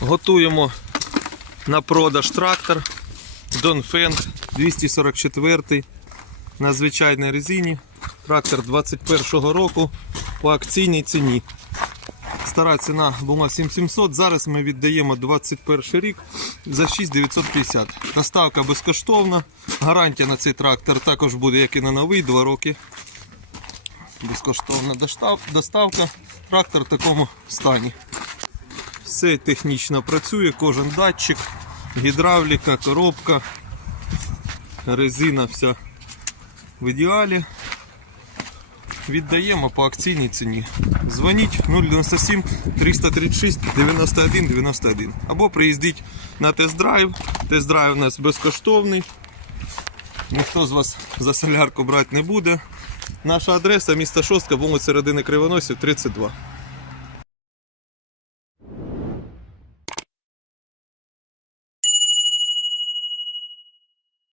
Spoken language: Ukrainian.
Готуємо на продаж трактор Донфен 244 на звичайній резині. Трактор 21 року по акційній ціні. Стара ціна була 7700, зараз ми віддаємо 21 рік за 6950. Доставка безкоштовна. Гарантія на цей трактор також буде, як і на новий, 2 роки. Безкоштовна доставка. Трактор в такому стані. Все технічно працює, кожен датчик, гідравліка, коробка, резина вся в ідеалі. Віддаємо по акційній ціні. Дзвоніть 097 336 91 91 або приїздіть на тест-драйв. Тест-драйв у нас безкоштовний. Ніхто з вас за солярку брати не буде. Наша адреса місто Шостка, вулиця Родини Кривоносів, 32.